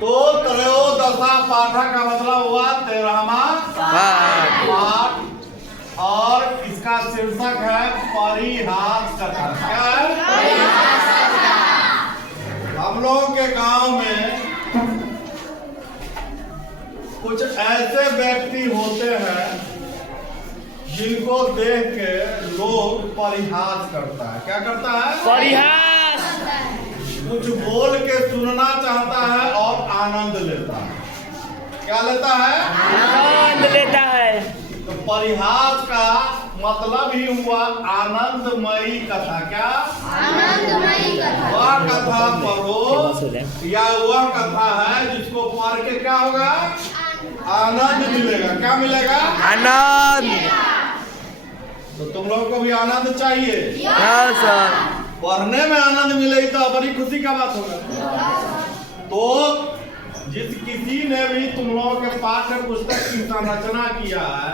तो त्रयोदशा पाठा का मतलब हुआ 13वां पाठ, और इसका शीर्षक है परिहास कथा। क्या है? हम लोगों के गांव में कुछ ऐसे व्यक्ति होते हैं जिनको देख के लोग परिहास करता है। क्या करता है? परिहास। कुछ बोल के सुनना चाहता है और आनंद लेता है। क्या लेता है? आनंद लेता है। तो परिहास का मतलब ही हुआ आनंदमयी कथा। क्या? आनंदमयी कथा। वह कथा पढ़ो या वह कथा है जिसको पढ़ के क्या होगा? आनंद मिलेगा। क्या मिलेगा? आनंद। तो तुम लोगों को भी आनंद चाहिए। हाँ सर। पढ़ने में आनंद मिलेगी तो बड़ी खुशी का बात होगा। तो जिस किसी ने भी तुम लोगों के पाठ्य पुस्तक की संरचना किया है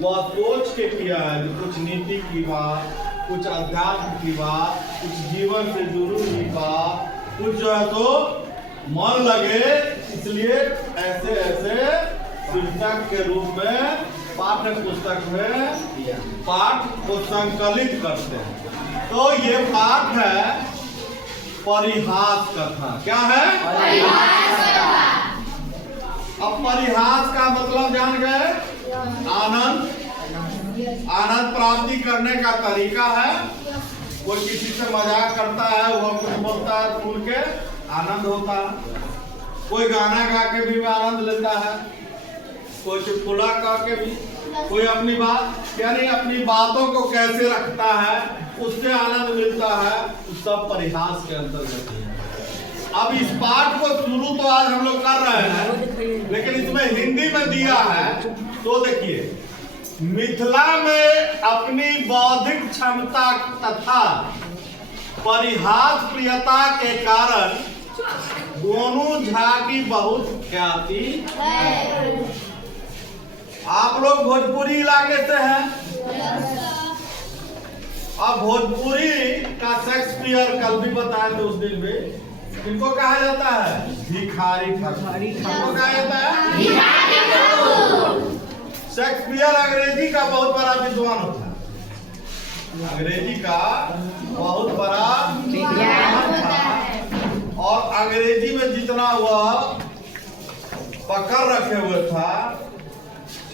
वह सोच के किया है कि कुछ नीति की बात, कुछ अध्यात्म की बात, कुछ जीवन से जुड़ी हुई बात, कुछ जो है तो मन लगे, इसलिए ऐसे ऐसे शीर्षक के रूप में पाठ्य पुस्तक में पाठ को संकलित करते हैं। तो ये पाठ है परिहास कथा। क्या है? अब परिहास का मतलब जान गए? आनंद। आनंद प्राप्ति करने का तरीका है। कोई किसी से मजाक करता है, वह कुछ बोलता है, सुन के आनंद होता है। कोई गाना गा के भी आनंद लेता है, कोई चुटकुला गा के भी, कोई अपनी बात यानी अपनी बातों को कैसे रखता है उससे आनंद मिलता है। सब परिहास के अंतर्गत है। अब इस पाठ को शुरू तो आज हम लोग कर रहे हैं, लेकिन इसमें हिंदी में दिया है। तो देखिए, मिथिला में अपनी बौद्धिक क्षमता तथा परिहास प्रियता के कारण गोनू झा की बहुत ख्याति है। आप लोग भोजपुरी इलाके से हैं। अब भोजपुरी का शेक्सपियर कल भी बताए थे उस दिन भी, इनको कहा जाता है भिखारी ठाकुर। इनको कहा जाता है भिखारी ठाकुर। शेक्सपियर अंग्रेजी का बहुत बड़ा विद्वान था। अंग्रेजी का बहुत बड़ा विद्वान था और अंग्रेजी में जितना वह पकड़ रखे हुए था,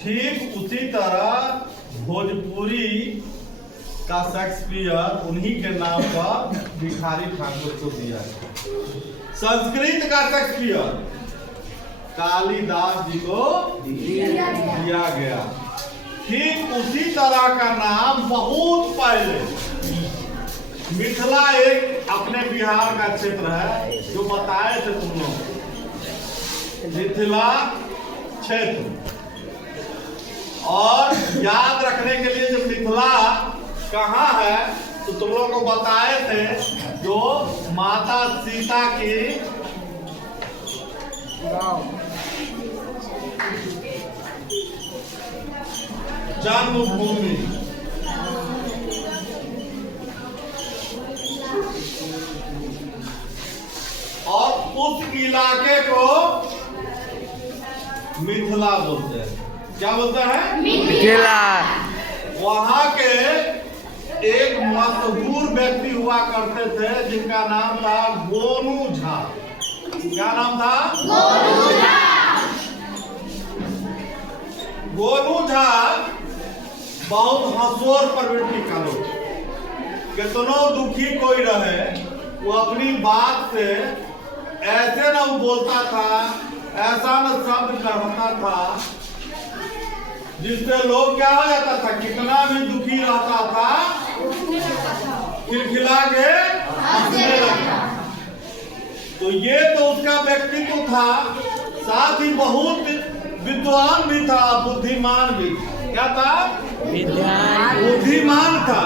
ठीक उसी तरह भोजपुरी का शेक्सपियर उन्हीं के नाम पर भिखारी ठाकुर को दिया। संस्कृत का शेक्सपियर कालिदास जी को दिया गया। ठीक उसी तरह का नाम बहुत पहले मिथिला एक अपने बिहार का क्षेत्र है जो बताए थे तुम लोग, मिथिला क्षेत्र। और याद रखने के लिए जो मिथिला कहाँ है तो तुम लोगों को बताए थे, जो माता सीता की जन्मभूमि। और उस इलाके को मिथिला बोलते हैं। क्या बोलते हैं? मिथिला। वहां के एक मशहूर व्यक्ति हुआ करते थे जिनका नाम था गोनू झा। क्या नाम था? गोनू झा। गोनू झा बहुत हंसोर प्रवृत्ति का लोग। कितनो दुखी कोई रहे वो अपनी बात से ऐसे न बोलता था, ऐसा न शब्द करता था जिससे लोग क्या हो जाता था, कितना भी दुखी रहता था खिलखिला के हंसने लगता। तो ये तो उसका व्यक्तित्व था, साथ ही बहुत विद्वान भी था, बुद्धिमान भी। क्या था? बुद्धिमान था।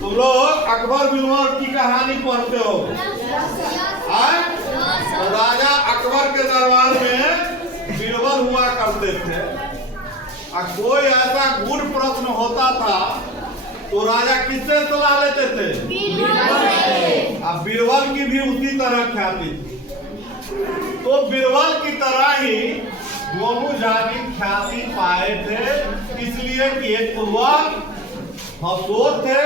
तुम लोग अकबर बिरबल की कहानी पढ़ते हो। तो राजा अकबर के दरबार में बीरबल हुआ करते थे। कोई ऐसा गुण प्रश्न होता था तो राजा किससे सलाह लेते थे? बीरबल। अब बीरबल की भी उसी तरह ख्याति थी। तो बीरबल की तरह ही गोनू झा की ख्याति पाए थे, इसलिए कि एक पूर्वक हंसोर थे,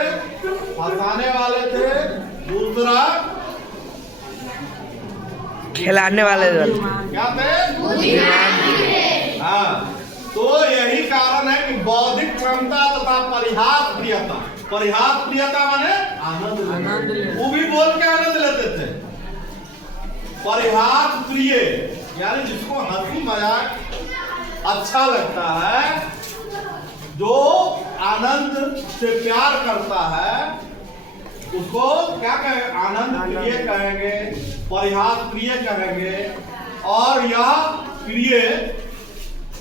हंसाने वाले थे, दूसरा खिलाने वाले क्या थे? हाँ, तो यही कारण है कि बौद्धिक क्षमता तथा परिहास प्रियता। परिहास प्रियता माने आनंद, वो भी बोल के आनंद लेते थे। परिहास प्रिय यानी जिसको हंसी मजाक अच्छा लगता है, जो आनंद से प्यार करता है, उसको क्या कहेंगे? आनंद प्रिय कहेंगे, परिहास प्रिय कहेंगे। और यह प्रिय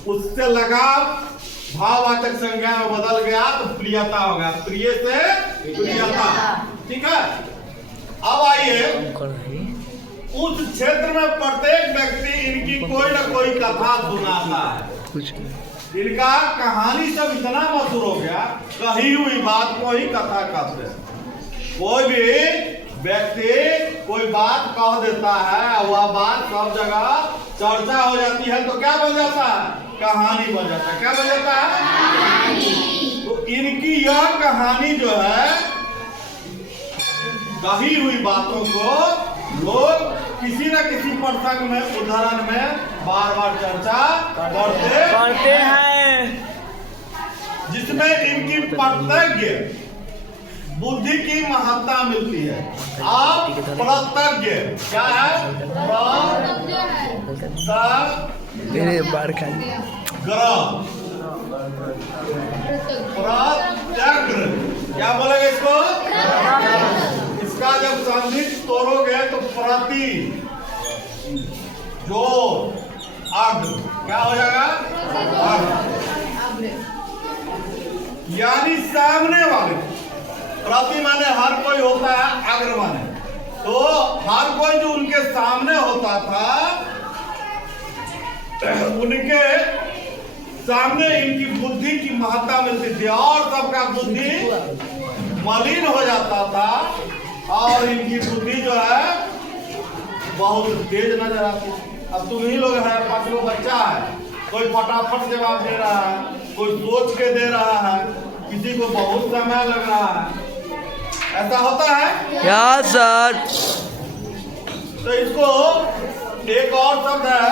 उससे लगाव भाववाचक संज्ञा में बदल गया तो प्रियता हो गया, प्रिय से प्रियता। ठीक है, अब आइए, उस क्षेत्र में प्रत्येक व्यक्ति इनकी कोई ना कोई कथा सुनाता है। इनका कहानी सब इतना मशहूर हो गया, कही हुई बात को ही कथा कहते हैं। कोई भी व्यक्ति कोई बात कह देता है, वह बात सब जगह चर्चा हो जाती है, तो क्या बन जाता है? कहानी बन जाता है। क्या बन जाता है? तो इनकी यह कहानी जो है, कही हुई बातों को लोग किसी न किसी प्रसंग में, उदाहरण में बार बार चर्चा करते हैं, जिसमें इनकी प्रत्यक्ष बुद्धि की महत्ता मिलती है। आप प्रत्यज्ञ क्या है? बार खा प्रत्यग्र क्या बोलेगा इसको? इसका जब संधि तोड़ोगे तो प्रति जो अग्र क्या हो जाएगा? यानी सामने वाले। प्रति माने हर कोई होता है, अग्र माने तो हर कोई जो उनके सामने होता था, उनके सामने इनकी बुद्धि की महत्ता मिलती थी, और सबका बुद्धि मलिन हो जाता था और इनकी बुद्धि जो है बहुत तेज नजर आती। अब तुम ही लोग हैं, 5 लोग बच्चा है, कोई फटाफट जवाब दे रहा है, कोई सोच के दे रहा है, किसी को बहुत समय लग रहा है, ऐसा होता है? या सर। तो इसको एक और शब्द है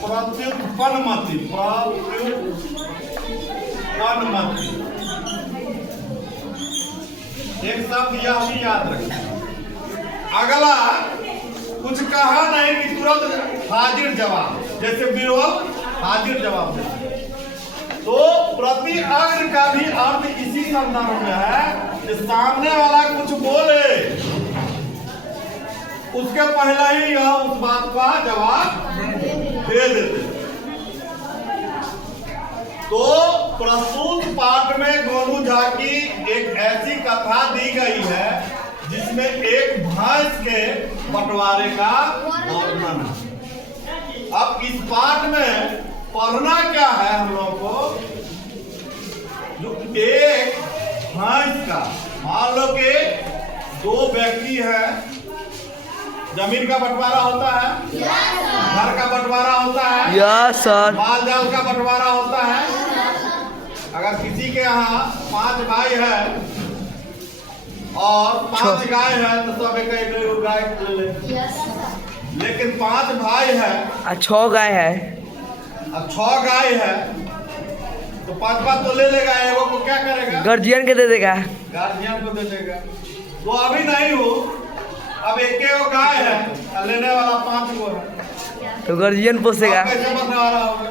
प्रत्युत्पन्नमति। एक शब्द यह भी याद रखें। अगला कुछ कहा नहीं कि तुरंत हाजिर जवाब, जैसे बीरबल हाजिर जवाब देते। तो प्रति अग्र का भी अर्थ इसी संदर्भ में है कि सामने वाला कुछ बोले, उसके पहले ही यह उस बात का जवाब दे देते। तो प्रस्तुत पाठ में गोनू झा की एक ऐसी कथा दी गई है जिसमें एक भैंस के बंटवारे का वर्णन है। अब इस पाठ में पढ़ना क्या है हम लोग को? जो एक भैंस का, मान लो कि 2 व्यक्ति हैं, जमीन का बंटवारा होता है, घर का बंटवारा होता है, यस सर, माल जाल का बंटवारा होता है। अगर किसी के यहाँ 5 गाय है और 5 गाय है तो सब एक गाय ले ले। लेकिन 5 भाई है, 6 गाय है, अब 6 गाय है तो 5 तो ले लेगा, एगो को क्या करेगा? गार्जियन के दे देगा, गार्जियन को दे देगा। तो अभी नहीं हो, अब एक गाय है, लेने वाला 5 गो है, तो गार्जियन पोसेगा। कैसे बंटवारा होगा?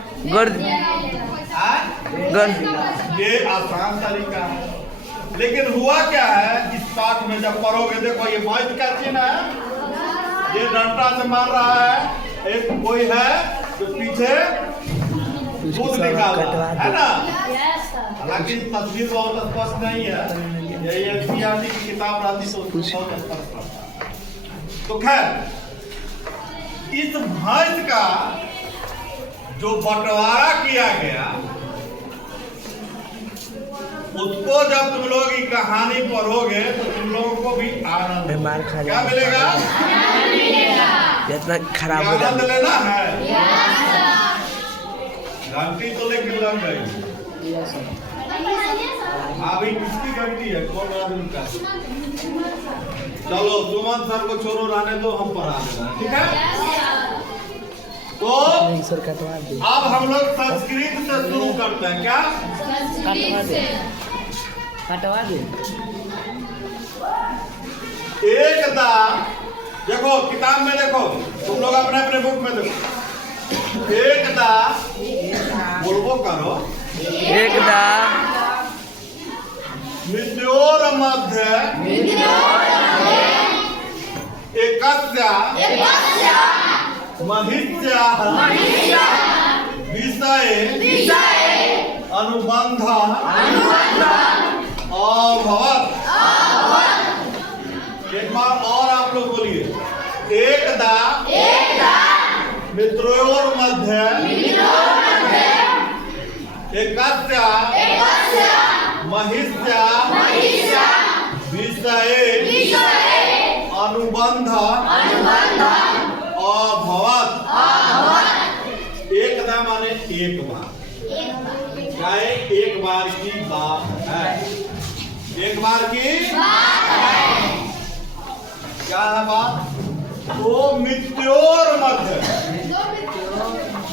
ये आसान तरीका है। लेकिन हुआ क्या है इस पाठ में जब पढ़ोगे, देखो ये भैंस का चिन्ह है, ये डंडा से मार रहा है, एक कोई है जो पीछे दूध निकाल रहा है ना। हालांकि तस्वीर बहुत स्पष्ट नहीं है, यही एनसीईआरटी की किताब रहती तो बहुत स्पष्ट था। तो खैर, इस भैंस का जो बंटवारा किया गया, उसको जब तुम लोग की कहानी पढ़ोगे तो तुम लोगों को भी आनंद, क्या मिलेगा? जितना खराब हो आनंद जाता लेना है। घंटी तो लेकिन लग गई। अभी किसकी घंटी है, कौन आदमी का? चलो सुमन सर को छोड़ो, रहने दो, हम पढ़ा देना, ठीक है। तो नहीं सर कटवा दे। अब हम लोग संस्कृत से शुरू करते हैं। क्या कटवा दे। एकदा, देखो किताब में देखो, तुम लोग अपने अपने बुक में देखो। एकदा बोलबो करो। एकदा मित्रोर मध्य एकस्य महिष्याः विषये अनुबन्धः अभवत्। एक बार और आप लोग बोलिए। एकदा मित्रोर मध्य एकस्य महिष्याः विषये अनुबन्धः अभवत्। एकदा माने एक बार, क्या है? एक बार की बात है। एक बार की क्या है बात? तो मित्रोर मध्य,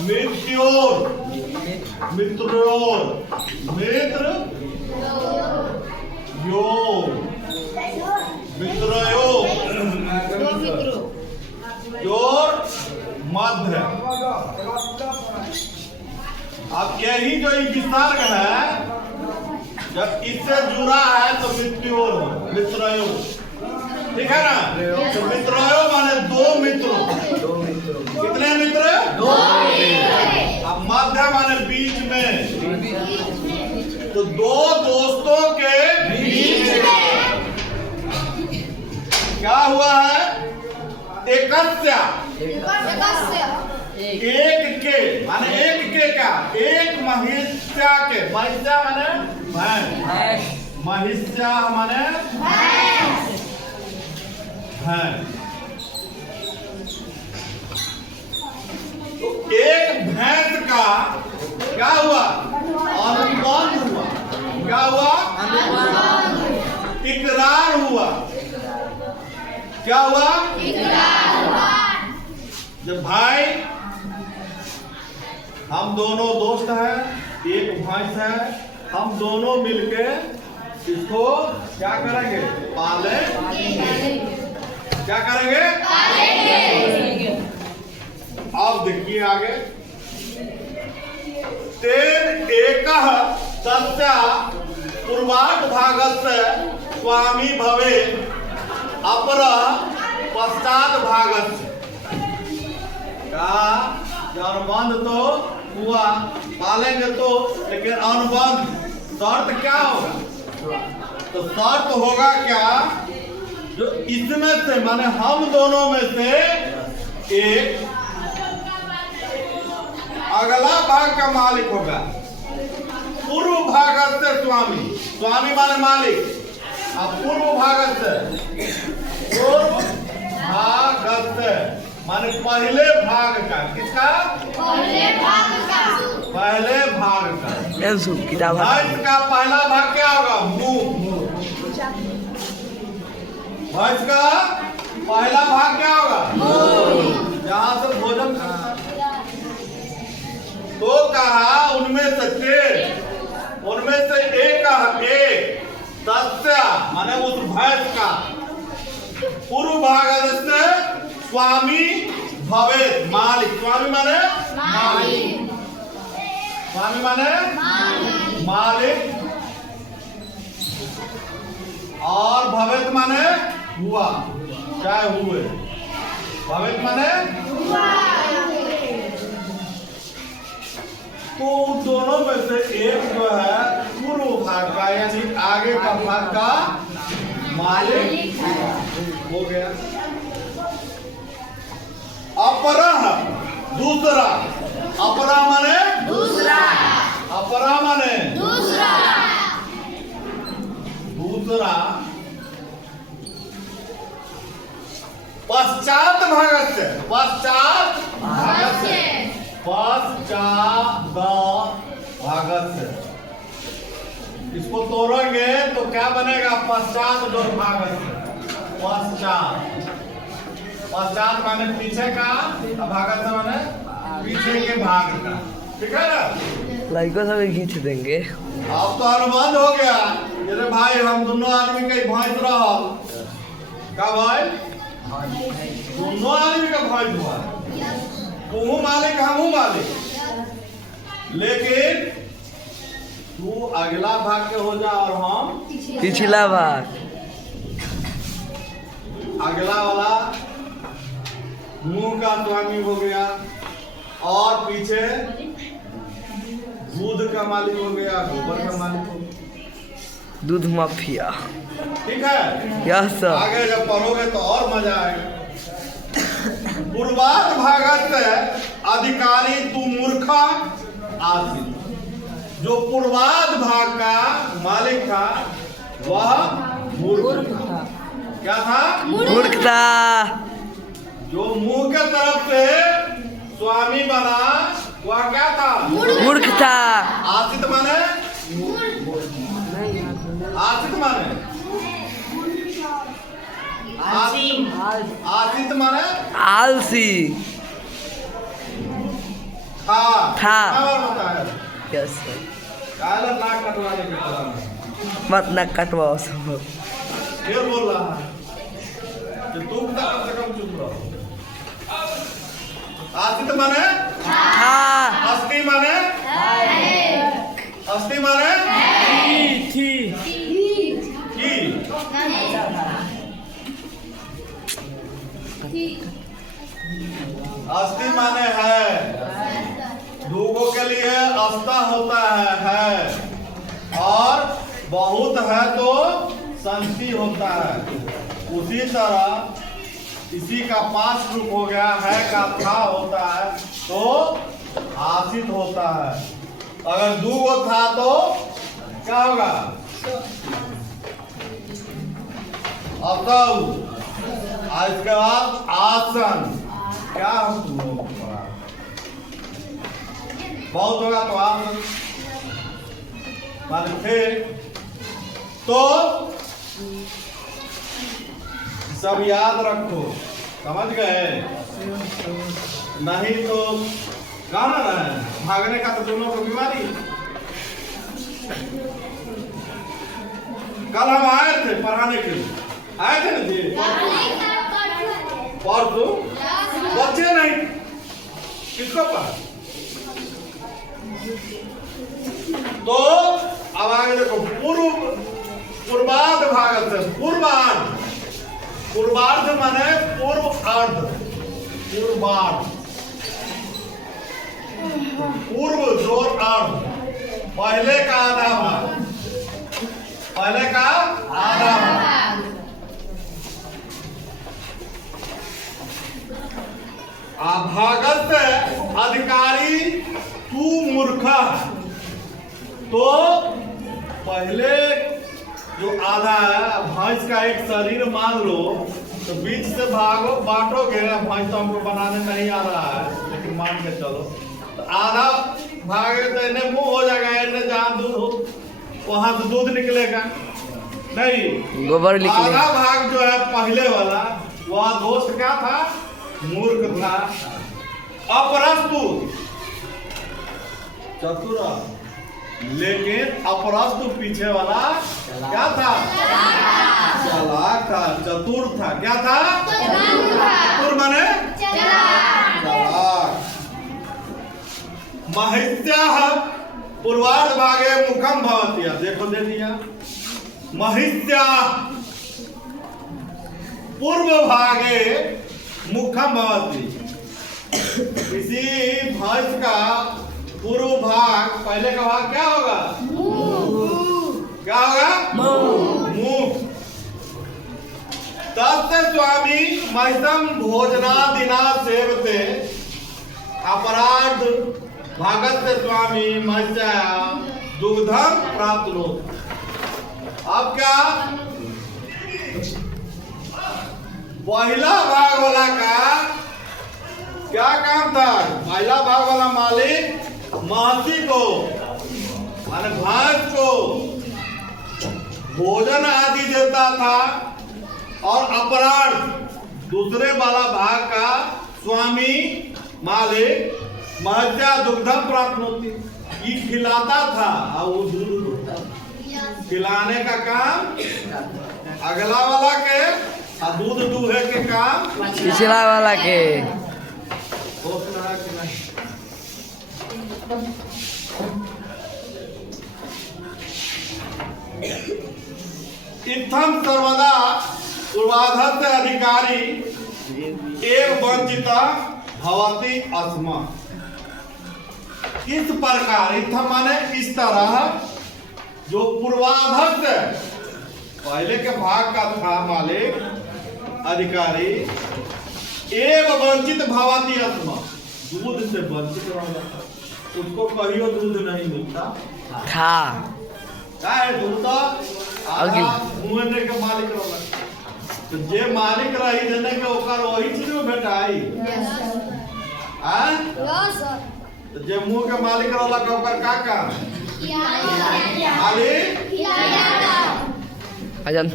मित्रोर, मित्रोर, मित्र यो, मित्रयो, योर मध्य। अब यही जो विसर्ग है, जब इससे जुड़ा है तो मित्रोर, मित्रयो, ठीक है ना? तो मित्रयो माने दो मित्रों। कितने मित्र? दो। अब मध्य माने बीच में, तो दो दोस्तों के बीच में क्या हुआ है? एकस्य, एक के माने एक के का, एक महिष्या के, महिष्या माने भैंस, महिष्या माने भैंस। तो एक भैंस का क्या हुआ? अनुबंध हुआ। क्या हुआ? इकरार हुआ। क्या हुआ? जब भाई हम दोनों दोस्त हैं, एक भैंस है, हम दोनों मिलके इसको क्या करेंगे? पालेंगे। क्या करेंगे? पालेंगे। अब देखिए आगे। तेन एकः तस्य पूर्वार्ध भागस्य स्वामी भवे अपर पश्चात भागस्य। का अनुबंध तो हुआ, पालेंगे तो, लेकिन अनुबंध शर्त क्या होगा? तो शर्त होगा क्या? जो इसमें से माने हम दोनों में से एक अगला भाग का मालिक होगा। पूर्व भाग से स्वामी, स्वामी माने मालिक, अब पूर्व भाग से, पूर्व भाग से माने पहले भाग का। किसका? पहले भाग का। पहले भाग का। किताब भैंस का पहला भाग क्या होगा? मुंह। भैंस का पहला भाग क्या होगा? मुंह, जहां से भोजन करता। तो कहा उनमें से एक तस्य माने उस भैंस का पूर्व भाग से स्वामी भवे, मालिक। स्वामी माने मालिक, स्वामी माने मालिक, और भवेत माने हुआ, चाहे हुए। भवेत माने हुआ। तो उन दोनों में से एक जो है पूर्व भाग का, यानी आगे का भाग का मालिक हो गया। अपरः दूसरा, अपरा माने दूसरा, अपरा माने दूसरा, दूसरा पश्चात भागस्य, पश्चात भागस्य, पश्चात भागस्य। इसको तोड़ेंगे तो क्या बनेगा? पश्चात भागस्य, पश्चात। पश्चात माने पीछे का, भागस्य माने पीछे के भाग का। ठीक है ना? लाइको सब खींच देंगे। अब तो अनुबंध हो गया। अरे भाई हम दोनों आदमी के भैंस रहल का भाई, दोनों आदमी का भैंस हुआ, तू मालिक हमहू मालिक, लेकिन तू अगला भाग के हो जा और हम पिछला भाग। अगला वाला मुंह का स्वामी हो गया और पीछे दूध का मालिक हो गया, गोबर का मालिक हो गया। दूध माफिया। ठीक है? Yes sir. आगे जब पढ़ोगे तो और मजा आएगा। पूर्वार्ध भागस्य अधिकारी तू मूर्खा आसित। जो पूर्वार्ध भाग का मालिक था वह मूर्ख था। क्या था? मूर्ख था। जो मुंह के तरफ से स्वामी बना वह क्या था? मूर्ख था। आसित माने, आसित माने, आसित माने आलसी था। Yes sir. काला नाक कटवाने के कारण मत न कटवाओ सब। फिर बोल रहा है कि तुम तो कम से कम चुप रहो। आसित माने था। अस्थि माने, अस्थि माने थी। की अस्थि माने है, दूगों के लिए अस्ता होता है और बहुत है तो संति होता है। उसी तरह इसी का पास रूप हो गया है का था होता है तो आसित होता है। अगर दूगो था तो क्या होगा? अब तो इसके बाद आसन। क्या हम तुम लोगों को पढ़ा? बहुत होगा तो आसन मान थे तो सब याद रखो। समझ गए? नहीं तो गाना रहे भागने का तो दोनों को बीमारी। कल हम आए थे पढ़ाने के लिए, आए थे ना जी? परसों बच्चे नहीं, किसको पढ़ा? तो अब आगे देखो, पूर्वार्ध भाग से पूर्वार्ध, पूर्वार्ध माने पूर्व अर्ध, पूर्वार्ध, पूर्व जोर अर्ध, पहले का आधा भाग, पहले का आधा भाग। भागस्य अधिकारी तू मूर्खा। तो पहले जो आधा है, भैंस का एक शरीर मान लो तो बीच से भागो बांटोगे। भैंस तो हमको बनाने नहीं आ रहा है लेकिन मान के चलो तो आधा भागे तो इन्हें मुंह हो जाएगा, इन्हें जहाँ दूध हो वहां से दूध निकलेगा नहीं, गोबर निकलेगा। आधा भाग जो है पहले वाला वह दोस्त क्या था? मूर्ख था। अपरस्तु चतुर, लेकिन अपरस्तु पीछे वाला क्या था? चालाक था, चतुर था। क्या था? चतुर माने चालाक। महिष्याः पूर्वार्ध भागे मुखम भवति। देखो दे दिया महिष्याः पूर्व भागे मुखम भवति। किसी भैंस का पूर्व भाग, पहले का भाग क्या होगा? क्या होगा? मुंह। तस्य स्वामी महिषम भोजनादिना सेवते अपराध भागस्य स्वामी महिषा दुग्धम प्राप्नोति। अब क्या? पहला भाग वाला का क्या काम था? पहला भाग वाला मालिक महसी को माने भैंस को भोजन आदि देता था और अपराध दूसरे वाला भाग का स्वामी मालिक महत्या दुग्धम प्राप्त होती ये खिलाता था और वो दूध खिलाने का काम अगला वाला के और दूध दूहे के काम पिछला वाला के। इत्थम सर्वदा पूर्वाधत्त अधिकारी एवं वंचिता भवति अस्मा। इस प्रकार इत्थम माने इस तरह जो पूर्वाधत्त पहले के भाग का था मालिक अधिकारी एवं वंचित भवति अस्मा दूध से वंचित रह जाता उसको कहियो दूध नहीं मिलता था क्या है दूध मुँह के मालिक रहा तो जे मालिक रही देने के ओकर वही चीज में भेटाई तो जे मुँह के मालिक रहला के ओकर का काम मालिक अजन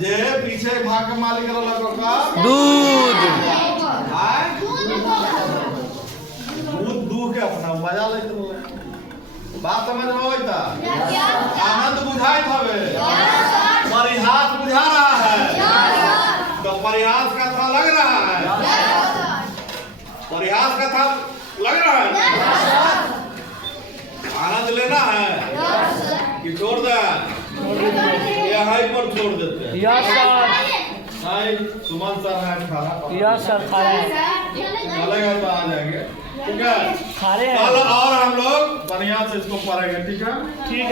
जे पीछे भाग के मालिक रहला के ओकर दूध दूध दूह के अपना मजा लेते रहे बात समझ में होता आनंद बुझाई हवे परिहास बुझा रहा है तो परिहास का था लग रहा है परिहास का था लग रहा है आनंद लेना है कि छोड़ दे ये हाई पर छोड़ देते हैं यस सर हाई सुमन सर है खाना यस सर खा रहे हैं चलेगा तो आ जाएंगे ठीक है खा रहे कल हैं और हम लोग बढ़िया से इसको पढ़ेंगे ठीक है ठीक है।